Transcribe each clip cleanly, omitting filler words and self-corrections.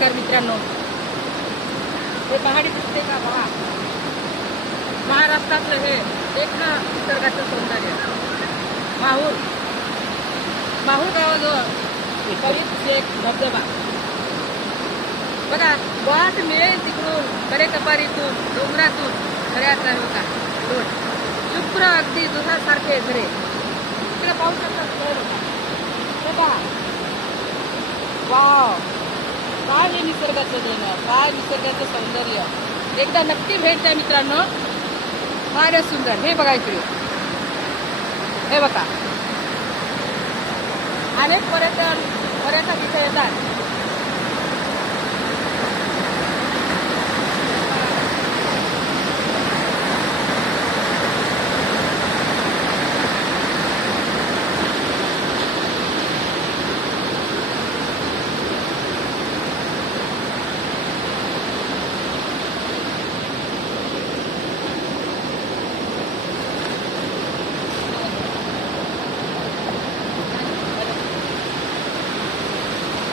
नमस्कार मित्रांनो, हे पहाडी दिसते का पहा. महाराष्ट्रातलं हे एक ना निसर्गाचं सौंदर्य. माहूर गावाजवळ करीत शेख धबधबा बघा. वाट मिळेल तिकडून, कडेकपारीतून, डोंगरातून खऱ्याचा होता रोड शुभ्र अगदी दुधासारखे झरे. तिकडे पाहू शकता. वाव, काय हे निसर्गाचं देणं, काय निसर्गाचं सौंदर्य. एकदा नक्की भेट द्या मित्रांनो, फारच सुंदर. हे बघा इकडे, हे बघा अनेक पर्यटक इथे येतात.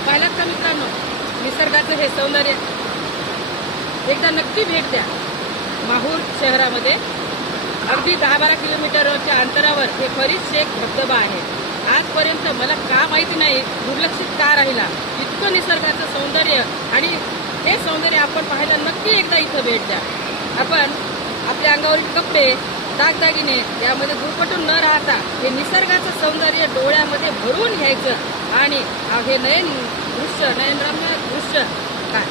पाहिलात का मित्रांनो निसर्गाचं हे सौंदर्य. एकदा नक्की भेट द्या. माहूर शहरामध्ये अगदी 10-12 किलोमीटरच्या अंतरावर हे फरीद शेख धबधबा आहे. आजपर्यंत मला का माहिती नाही, दुर्लक्षित का राहिला. इतकं निसर्गाचं सौंदर्य, आणि हे सौंदर्य आपण पाहायला नक्की एकदा इथं भेट द्या. आपण आपल्या अंगावरील कपडे, दागदागिने यामध्ये दुर्पटून न राहता हे निसर्गाचं सौंदर्य डोळ्यामध्ये भरून घ्यायचं आणि हे नयनरम्य दृश्य काय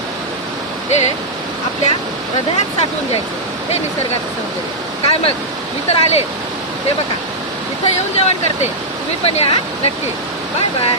हे आपल्या हृदयात साठवून घ्यायचं. हे निसर्गाचं सौंदर्य काय. मग मी तर आले, हे बघा इथं येऊन जेवण करते, तुम्ही पण या नक्की. Bye bye.